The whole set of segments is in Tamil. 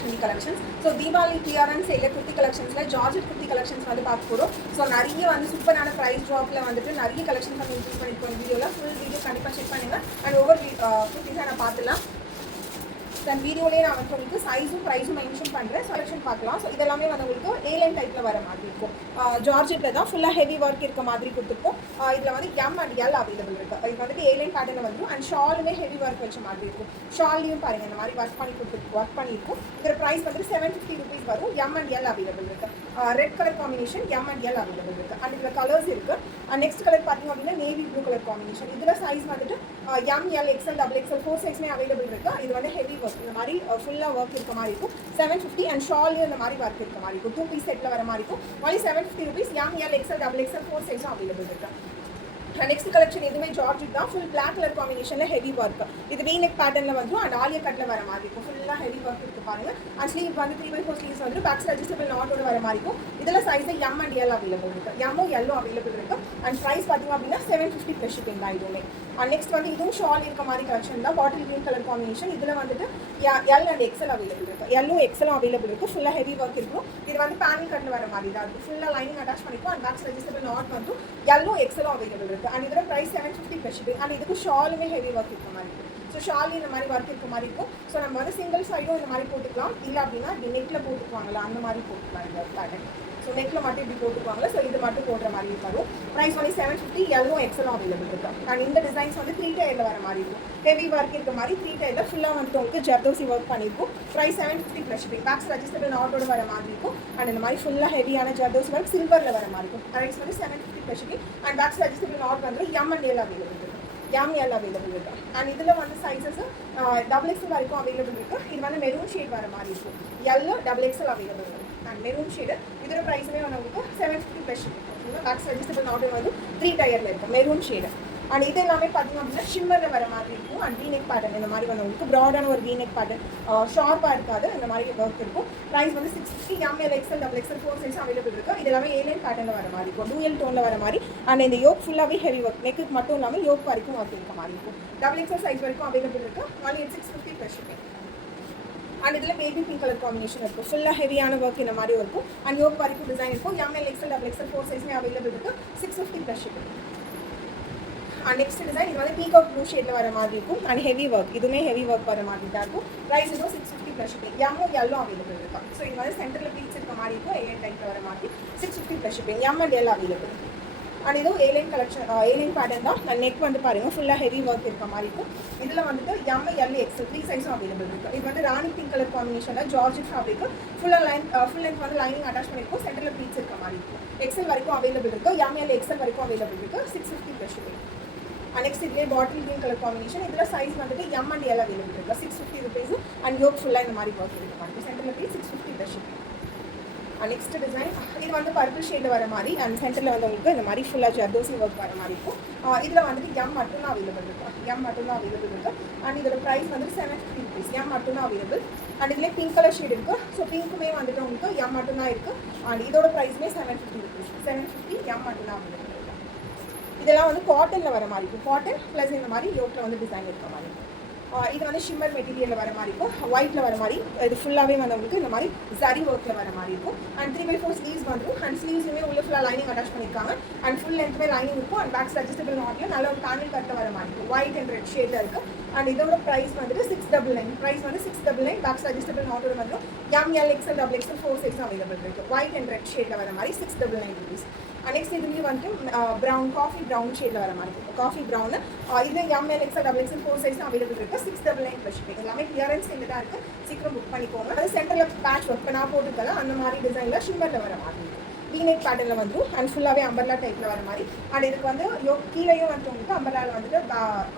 trendy collections. So Diwali clearance sale kurti collections la Georgette kurti collections வந்து பார்க்க போறோம். So நிறைய வந்து சூப்பரான price dropல வந்துட்டு நிறைய collections நம்ம இன்க்ளூட் பண்ணிருக்கோம் வீடியோல. full video கண்டிப்பா செக் பண்ணுங்க and over kurtis நான் பார்த்தலாம். தென் வீடியோலேயே நான் வந்து உங்களுக்கு சைஸும் ப்ரைஸும் மென்ஷன் பண்ணுறேன். செலெக்ஷன் பார்க்கலாம். ஸோ இதெல்லாமே வந்து உங்களுக்கு ஏலைன் டைப்பில் வர மாதிரி இருக்கும். ஜார்ஜெட்டில் தான் ஃபுல்லாக ஹெவி ஒர்க் இருக்க மாதிரி கொடுத்துருக்கோம். இதில் வந்து எம் அண்ட் எல் அவைலபிள் இருக்குது. இது வந்துட்டு ஏலைன் பேட்டர்னில் வந்துடும் அண்ட் ஷாலுமே ஹெவி ஒர்க் வச்ச மாதிரி இருக்கும். ஷால்லையும் பாருங்கள் இந்த மாதிரி ஒர்க் பண்ணியிருக்கும். இதோட ப்ரைஸ் வந்து 750 rupees வரும். எம் அண்ட் எல் அவைலபிள் இருக்குது. Red colour combination M and L available இருக்குது. அண்ட் இதில் கலர்ஸ் இருக்குது. அண்ட் நெக்ஸ்ட் கலர் பார்த்தீங்க அப்படின்னா நேவி ப்ளூ கலர் காம்பினேஷன். இதில் சைஸ் வந்துட்டு M L XL double XL 4 சைஸ்மே அவைலபிள் இருக்குது. இது வந்து ஹெவி ஒர்க் இந்த மாதிரி ஃபுல்லாக ஒர்க் இருக்க மாதிரி இருக்கும். 750 அண்ட் ஷால்லையும் இந்த மாதிரி ஒர்க் இருக்க மாதிரி இருக்கும். 2 பீஸ் செட்டில் வர மாதிரி இருக்கும். only 750 rupees. M L XL double XL 4 சைஸும் அவைலபிள் இருக்குது. நெக்ஸ்ட் கலெக்ஷன் இதுவுமே ஜார்ஜெட் தான். ஃபுல் பிளாக் கலர் காம்பினேஷனில் ஹெவி ஒர்க். இது வீநெக் பேட்டர்னில் வந்துடும் அண்ட் ஆலியா கட்டில் வர மாதிரி இருக்கும். ஃபுல்லாக ஹெவி ஒர்க் இருக்குது பாருங்கள். அண்ட் ஸ்லீவ் வந்து 3/4 ஸ்லீவ்ஸ் வந்து பேக்ஸ் அட்ஜஸ்டபிள் நாட்டோட வர மாதிரி இருக்கும். இதில் size M and L available இருக்குது. எம்மும் எல்லும் அவைலபிள் இருக்குது. அண்ட் ப்ரைஸ் பார்த்தீங்க அப்படின்னா 750 ப்ளஸ் ஷிப்பிங் தான் இதுவுமே. அண்ட் நெக்ஸ்ட் வந்து இதுவும் ஷால் இருக்க மாதிரி கலெக்ஷன் தான். Bottle green colour combination. இதில் வந்துட்டு எல் அண்ட் எக்ஸ்எல் அவைலபிள் இருக்குது. எல்லும் எக்ஸ்எலும் அவைலபிள் இருக்குது. ஃபுல்லாக ஹெவி ஒர்க் இருக்கும். இது வந்து பேனல் கட்டில் வர மாதிரி தான் இருக்குது. ஃபுல்லாக லைனிங் அட்டாச் பண்ணிக்கும் அண்ட் பேக்ஸ் அட்ஜஸ்டபிள் நாட் வந்து எல்லும் எக்ஸ்எலும் அவைலபிள் இருக்குது. அண்ட் இதோட ப்ரைஸ் 750 ப்ளஸ் ஷிப்பிங். அண்ட் இதுக்கு ஷாலுமே ஹெவி ஒர்க் இருக்க மாதிரி இருக்கும். ஸோ ஷால் இந்த மாதிரி ஒர்க் இருக்க மாதிரி இருக்கும். ஸோ நம்ம வந்து சிங்கிள் சைடும் இந்த மாதிரி போட்டுக்கலாம். இல்லை அப்படின்னா இப்படி நெக்கில் போட்டுக்குவாங்களா அந்த மாதிரி போட்டுக்கலாம் இந்த பேட்டர்ன். ஸோ நெக்கில் மட்டும் இப்படி போட்டுக்குவாங்களா. ஸோ இது மட்டும் போடுற மாதிரி வரும். ப்ரைஸ் வந்து 750. எல்லும் எக்ஸலும் அவைலபிள் இருக்கும். அண்ட் இந்த டிசைன்ஸ் வந்து 3 டயரில் வர மாதிரி இருக்கும். ஹெவி ஒர்க் இருக்க மாதிரி 3 டயரில் ஃபுல்லாக வந்து உங்களுக்கு ஜர்தோசி ஒர்க் பண்ணியிருக்கும். Price 750 plus shipping. Backs adjustable நாட்டோட வர மாதிரி இருக்கும். அண்ட் இந்த மாதிரி ஃபுல்லாக ஹெவியான ஜர்தோசி ஒர்க் சில்வரில் வர மாதிரி இருக்கும். ப்ரைஸ் வந்து 750 plus shipping. And backs adjustable knot வந்து எம் அண்ட் எல் அவைலபிள் இருக்கும். எம் எல் அவைலபிள் இருக்குது. அண்ட் இதில் வந்து சைஸஸ் டபுள் எக்ஸ்எல் வரைக்கும் அவைலபிள் இருக்குது. இது வந்து மெரூன் ஷேட் வர மாதிரி இருக்கும். எல்லோ டபுள் எக்ஸ்எல் அவைலபிள் இருக்குது. அண்ட் மெரூன் ஷேடு இதோட ப்ரைஸுமே வந்து உங்களுக்கு 750 ப்ளஸ் இருக்குது. பேக்ஸ் அட்ஜஸ்டபிள் நாட் வந்து 3 டயரில் இருக்கும் மெரூன் ஷேடு. அண்ட் இது எல்லாமே பார்த்தீங்க அப்படின்னா ஷிம்மரில் வர மாதிரி இருக்கும். அண்ட் வீநெக் பேட்டர்ன் இந்த மாதிரி வந்து உங்களுக்கு ப்ராடான ஒரு வீநெக் பேட்டர்ன் ஷார்ப்பாக இருக்காது. இந்த மாதிரி ஒர்க் இருக்கும். ப்ரைஸ் வந்து 650. M L XL double XL 4 size available இருக்குது. இது எல்லாமே ஏலைன் பேட்டர்னில் வர மாதிரி இருக்கும். டூயல் டோனில் வர மாதிரி. அண்ட் இந்த யோக் ஃபுல்லாகவே ஹெவி ஒர்க். நெக்கு மட்டும் இல்லாமல் யோக் வரைக்கும் ஒர்க் இருக்க மாதிரி இருக்கும். டபுள் எக்ஸ்எல் சைஸ் வரைக்கும் அவைலபிள் இருக்குது. only 650 plus shipping. அண்ட் இதில் பேபி பிங்க் கலர் காம்பினேஷன் இருக்கும். ஃபுல்லாக ஹெவியான ஒர்க் இந்த மாதிரி இருக்கும். அண்ட் யோக் வரைக்கும் டிசைன் இருக்கும். M L XL double XL 4 சைஸ்மே அவைலபிள் இருக்குது. 650 plus shipping. And next design இது வந்து பீகாக் ப்ளூ ஷேடில் வர மாதிரி இருக்கும். அண்ட் ஹெவி ஒர்க் இதுவுமே ஹெவி ஒர்க் வர மாதிரி தான் இருக்கும். ப்ரைஸ் இதுவும் 650 ப்ளஸ் ஷிப்பிங். எம்மும் எல்லும் அவைலபிள் இருக்கும். ஸோ இது வந்து சென்டரில் பீச் இருக்க மாதிரி இருக்கும். ஏலைன் டைப்பில் வர மாதிரி 650 plus shipping. M and L available. And இதுவும் ஏலைன் கலெக்ஷன் ஏலைன் பேட்டர்ன் தான். நான் நெக் வந்து பாருங்கள் ஃபுல்லாக ஹெவி ஒர்க் இருக்க மாதிரி இருக்கும். இதில் வந்துட்டு எம் எல் எக்ஸ்எல் 3 சைஸும் அவைலபிள் இருக்குது. இது வந்து ராணி பிங்க் கலர் காம்பினேஷனில் ஜார்ஜெட் ஃபேப்ரிக்கு ஃபுல்லாக ஃபுல் லென்த் வந்து லைனிங் அட்டாச் பண்ணியிருக்கும். சென்டரில் பீச் இருக்க மாதிரி இருக்கும். எக்ஸ்எல் வரைக்கும் அவைலபிள் இருக்குது. எம் எல் எக்ஸ்எல் வரைக்கும் அவைலபிள் இருக்குது. 650 ப்ளஸ் ஷிப்பிங். நெக்ஸ்ட் இதுலேயே பாட்டில் க்ரீன் கலர் காம்பினேஷன். இதில் சைஸ் வந்துட்டு எம் அண்ட் எல் அவைலபிள் இருக்குது. 650 rupees. அண்ட் யோக் ஃபுல்லாக இந்த மாதிரி ஒர்க் இருக்க மாதிரி சென்டரில் beach 650 plus shipping. Next design இது வந்து பர்பிள் ஷேடில் வர மாதிரி அண்ட் சென்டரில் வந்து உங்களுக்கு இந்த மாதிரி ஃபுல்லாக ஜர்தோசி ஒர்க் வர மாதிரி இருக்கும். இதில் வந்துட்டு எம் மட்டும் தான் அவைலபிள் இருக்கும். எம் மட்டும் தான் அவைலபிள் இருக்குது. அண்ட் இதோட ப்ரைஸ் வந்துட்டு 750 rupees. எம் மட்டும் தான் அவைலபிள். அண்ட் இதிலே பிங்க் கலர் ஷேட் இருக்குது. ஸோ பிங்க்குமே வந்துட்டு உங்களுக்கு எம் மட்டும் தான் இருக்குது. அண்ட் இதோட ப்ரைஸுமே 750 rupees. 750 எம் மட்டும் தான் அவைலபிள். இதெல்லாம் வந்து காட்டனில் வர மாதிரி இருக்கும். காட்டன் ப்ளஸ் இந்த மாதிரி யோக்கில் வந்து டிசைன் இருக்க மாதிரி இருக்கும். இது வந்து ஷிம்மர் மெட்டீரியலில் வர மாதிரி இருக்கும். ஒயிட்டில் வர மாதிரி இது ஃபுல்லாகவே வந்து உங்களுக்கு இந்த மாதிரி ஜரி ஒர்க்கில் வர மாதிரி இருக்கும். அண்ட் 3/4 ஸ்லீவ்ஸ் வந்துடும். அண்ட் ஸ்லீவ்ஸுமே உள்ள ஃபுல்லாக லைனிங் அட்டாச் பண்ணியிருக்காங்க. அண்ட் ஃபுல் லென்த்துமே லைனிங் இருக்கும். அண்ட் பேக்ஸ் அட்ஜஸ்டபிள் நாட்டில் நல்ல ஒரு பேனல் கட்டில் வர மாதிரி இருக்கும். ஒயிட் அண்ட் ரெட் ஷேடில் இருக்குது. அண்ட் இதோட ப்ரைஸ் வந்துட்டு 699. ப்ரைஸ் வந்து 699. பேக்ஸ் அட்ஜஸ்டபிள் நாட்டோட வந்துடும். M L XL double XL 4 சைஸும் அவைலபிள் இருக்குது. ஒயிட் அண்ட் ரெட் ஷேடில் வர மாதிரி 699 rupees. நெக்ஸ்ட் இதுலேயும் வந்து ப்ரௌன் காஃபி ப்ரௌன் ஷேடில் வர மாதிரி இருக்கும். காஃபி ப்ரௌனு இது M L XL double XL 4 சைஸும் அவைலபிள் இருக்குது. 699 ப்ளஸ் ஷிப்பிங். எல்லாமே கிளியரன்ஸ் இங்கே தான் இருக்குது. சீக்கிரம் புக் பண்ணிக்கோங்க. அது சென்டரில் பேட்ச் ஒர்க் நான் போட்டுருக்கேன். அந்த மாதிரி டிசைனில் ஷிம்மரில் வர மாதிரி இருக்கும். வீநெக் பேட்டர்னில் வந்துடும். அண்ட் ஃபுல்லாகவே அம்பர்லா டைப்பில் வர மாதிரி. அண்ட் இதுக்கு வந்து கீழேயும் வந்து உங்களுக்கு அம்பர்லாவில் வந்துட்டு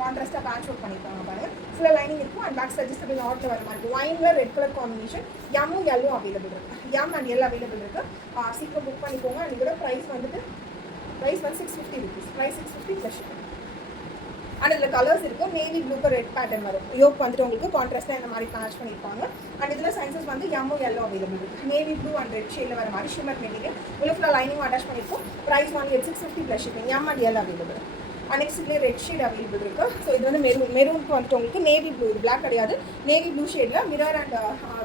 கான்ட்ராஸ்ட்டாக பேட்ச் ஒர்க் பண்ணியிருக்காங்க பாருங்கள். ஃபுல்லாக லைனிங் இருக்கும். அண்ட் பேக்ஸ் அட்ஜஸ்டபிள் நாட்டில் வர மாதிரி இருக்கும். ஒயினில் ரெட் கலர் காம்பினேஷன். எம்மும் எல்லும் அவைலபிள் இருக்குது. எம் அண்ட் எல் அவைலபிள் இருக்குது. சீக்கிரம் புக் பண்ணிக்கோங்க. அண்ட் இதோட ப்ரைஸ் வந்துட்டு ப்ரைஸ் வந்து 650 rupees. Price 650 plus shipping. And இதில் கலர்ஸ் இருக்கும். நேவி ப்ளூக்கு ரெட் பேட்டர்ன் வரும். யோக் வந்துட்டு உங்களுக்கு கான்ட்ராஸ்ட்டாக இந்த மாதிரி மேட்ச் பண்ணியிருப்பாங்க. அண்ட் இதில் சைஸஸ் வந்து எம்மும் எல்லோ அவைலபிள் இருக்குது. நேவி ப்ளூ அண்ட் ரெட் ஷேடில் வர மாதிரி ஷிம்மர் மெட்டீரியல் உள்ள ஃபுல்லாக லைனிங் அட்டாச் பண்ணியிருக்கும். ப்ரைஸ் வந்து 650 plus shipping. M and L available. Next இதில் ரெட் ஷேட் அவைலபிள் இருக்குது. ஸோ இது வந்து மெரூனுக்கு வந்துட்டு உங்களுக்கு நேவி ப்ளூ, இது பிளாக் கிடையாது, நேவி ப்ளூ ஷேடில் மிரர் அண்ட்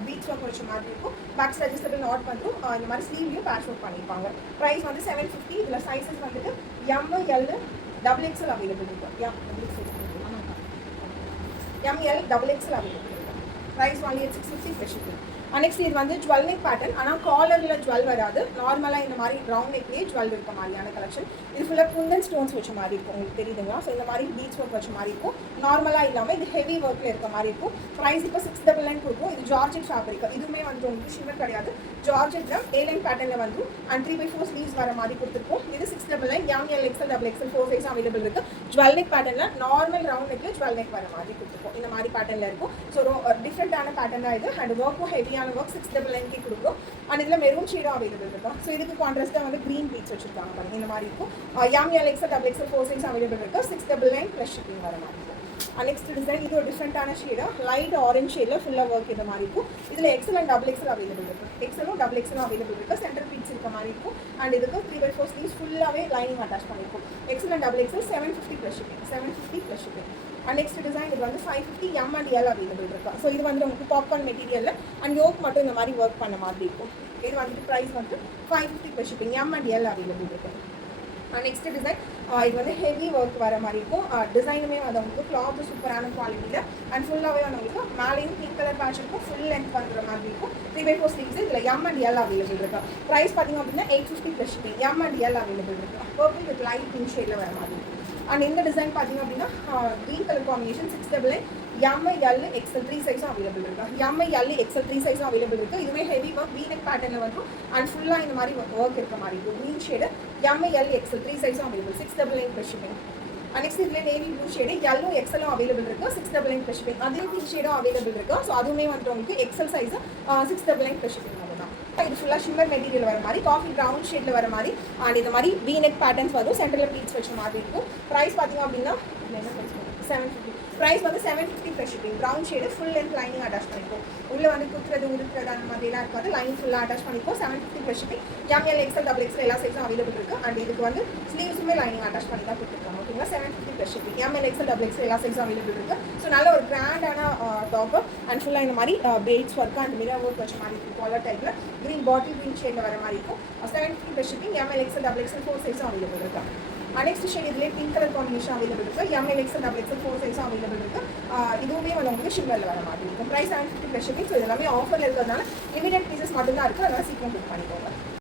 பீட்ஸ் ஒர்க் வச்ச மாதிரி இருக்கும். பேக் அட்ஜஸ்டபிள் நாட் வந்துடும். இந்த மாதிரி ஸ்லீவ்லையும் பேட்ச் ஒர்க் பண்ணியிருப்பாங்க. ப்ரைஸ் வந்து 750. இதில் சைஸஸ் வந்துட்டு ML XXL அவைலபிள் இருக்குது. ML XXL அவைலபிள் இருக்குது. ப்ரைஸ் only at 650 ஸ்பெஷல். நெக்ஸ்ட் இது வந்து ஜுவல் நெக் பேட்டர்ன். ஆனால் காலரில் ஜுவல் வராது, நார்மலாக இந்த மாதிரி ரவுண்ட் நெக்லேயே ஜுவல் இருக்க மாதிரியான கலெக்ஷன். இது ஃபுல்லாக குந்தன் ஸ்டோன்ஸ் வச்ச மாதிரி இருக்கும், உங்களுக்கு தெரியுதுங்களா? ஸோ இந்த மாதிரி பீச் ஒர்க் வச்ச மாதிரி இருக்கும். நார்மலாக இல்லாமல் இது ஹெவி ஒர்க்கில் இருக்க மாதிரி இருக்கும். ப்ரைஸ் இப்போ 699 கொடுக்கும். இது ஜார்ஜெட் ஃபேப்ரிக். இதுவுமே வந்து உங்களுக்கு ஷிவர் கிடையாது, ஜார்ஜெட்டில் A-line பேட்டர்னில் வந்து அண்ட் 3/4 ஸ்லீவ்ஸ் வர மாதிரி கொடுத்துருக்கும். இது 699. ML XL XXL 4 size available இருக்குது. ஜுவல் நெக் பேட்டர்னில் நார்மல் ரவுண்ட் நெக்கில் ஜுவல் நெக் வர மாதிரி கொடுத்துருக்கும். இந்த மாதிரி பேட்டர்னில் இருக்கும். ஸோ டிஃப்ரெண்ட்டான பேட்டர்ன் தான் இது. அண்ட் ஒர்க்கும் ஹெவியான ஒர்க் 699 கொடுக்கும். அண்ட் இதில் மெரூன் ஷேடும் அவைலபிள் இருக்கும். ஸோ இதுக்கு கான்ட்ராஸ்ட்டாக வந்து க்ரீன் பீட்ஸ் வச்சிருக்காங்க பாருங்க, இந்த மாதிரி இருக்கும். ML XL XXL 4 size available இருக்குது. 699 ப்ளஸ் ஷிப்பிங் வர மாதிரி இருக்கும். நெக்ஸ்ட் டிசைன் இது ஒரு டிஃப்ரெண்ட்டான ஷேடு, லைட் ஆரஞ்ச் ஷேடில் ஃபுல்லாக ஒர்க் இந்த மாதிரி இருக்கும். இதில் XL அண்ட் XXL அவைலபிள் இருக்குது. XLும் XXL அவைலபிள் இருக்குது. சென்டர் பீட்ஸ் இருக்க மாதிரி இருக்கும். அண்ட் இதுக்கு 3/4 ஸ்லீவ்ஸ் ஃபுல்லாகவே லைனிங் அட்டாச் பண்ணியிருக்கும். XL and XXL 750 plus shipping. 750 plus shipping. Next design இது வந்து 550. M and L அவைலபிள் இருக்குது. ஸோ இது வந்து உங்களுக்கு பாப்கார்ன் மெட்டீரியலில் அண்ட் யோக் மட்டும் இந்த மாதிரி ஒர்க் பண்ண மாதிரி இருக்கும். இது வந்துட்டு ப்ரைஸ் வந்து 550 plus shipping. M and L available இருக்குது. நெக்ஸ்ட் டிசைன் இது வந்து ஹெவி ஒர்க் வர மாதிரி இருக்கும். டிசைனுமே வந்து உங்களுக்கு கிளாத்து சூப்பரான குவாலிட்டியில் அண்ட் ஃபுல்லாகவே வந்து உங்களுக்கு மேலேயும் பிங்க் கலர் பேட்ச் இருக்கும். ஃபுல் லென்த் பண்ணுற மாதிரி இருக்கும். 3/4 ஸ்லீவ்ஸ். இதில் M and L அவைலபிள் இருக்குது. ப்ரைஸ் பார்த்தீங்க அப்படின்னா 850 plus shipping. M and L available இருக்குது. பர்பிள் வித் லைட் பிங்க் ஷேடில் வர மாதிரி இருக்கும். அண்ட் இந்த டிசைன் பார்த்தீங்க அப்படின்னா green colour combination 699. ML XL 3 சைஸும் அவைலபிள் இருக்குது. ML XL 3 சைஸும் அவைலபிள் இருக்குது. இதுவே ஹெவி ஒர்க் V-neck பேட்டர்னில் வந்துடும் அண்ட் ஃபுல்லாக இந்த மாதிரி ஒர்க் இருக்க மாதிரி இருக்கும். க்ரீன் ஷேடு ML XL 3 சைஸும் அவைலபிள். 699 plus shipping. நெக்ஸ்ட் இதில் நேவி ப்ளூ ஷேடு எல்லும் XLும் அவைலபிள் இருக்குது. 699 ப்ளஸ் ஷிப்பிங். அதே பிங்க் ஷேடும் அவைலபிள் இருக்குது. ஸோ அதுவுமே வந்துட்டு உங்களுக்கு XL சைஸு 699 ப்ளஸ் ஷிப்பிங். இது ஃபுல்லாக ஷிம்மர் மெட்டீரியல் வர மாதிரி காஃபி ப்ரௌன் ஷேடில் வர மாதிரி அண்ட் இந்த மாதிரி V-neck பேட்டர்ன்ஸ் வரும். சென்டரில் பீட்ஸ் வச்ச மாதிரி இருக்கும். ப்ரைஸ் பார்த்தீங்க அப்படின்னா 750. ப்ரைஸ் வந்து 750 plus shipping. Brown shade full length lining attach பண்ணிக்கும். உள்ளே வந்து குத்துறது உருக்குறது அந்த மாதிரிலாம் இருக்காது, லைன் ஃபுல்லாக அட்டாச் பண்ணிக்கும். 750 plus shipping. ML XL XXL எல்லா சைஸும் அவைலபிள் இருக்குது. அண்ட் இதுக்கு வந்து ஸ்லீவ்ஸுமே லைனிங் அட்டாச் பண்ணி தான் கொடுத்துருக்காங்க. ஓகேங்களா? 750 plus shipping. ML XL XXL எல்லா சைஸும் அவைலபிள் இருக்குது. ஸோ நல்ல ஒரு கிராண்டான டாப்பு அண்ட் ஃபுல்லாக இந்த மாதிரி பெய்ட்ஸ் ஒர்க்கு அண்ட் மிரர் ஒர்க் வச்ச மாதிரி இருக்கும். காலர் டைப்பில் க்ரீன் பாட்டில் க்ரீன் ஷேடில் வர மாதிரி இருக்கும். 750 plus shipping. ML XL XXL 4 சைஸும் அவைலபிள் இருக்குது. நெக்ஸ்ட் ஷேட் இதுலேயே பிங்க் கலர் காம்பினேஷன் அவைலபிள் இருக்குது. ML XL XXL 4 சைஸும் அவைலபிள் இருக்குது. இதுவுமே வந்து உங்களுக்கு ஷிம்மரில் வர மாதிரி இருக்கும். Price 750 plus shipping. ஸோ இது எல்லாமே ஆஃபரில் இருக்கிறதுனால லிமிடெட் பீசஸ் மட்டும்தான் இருக்குது. அதனால் சீக்கிரம் புக் பண்ணிக்கோங்க.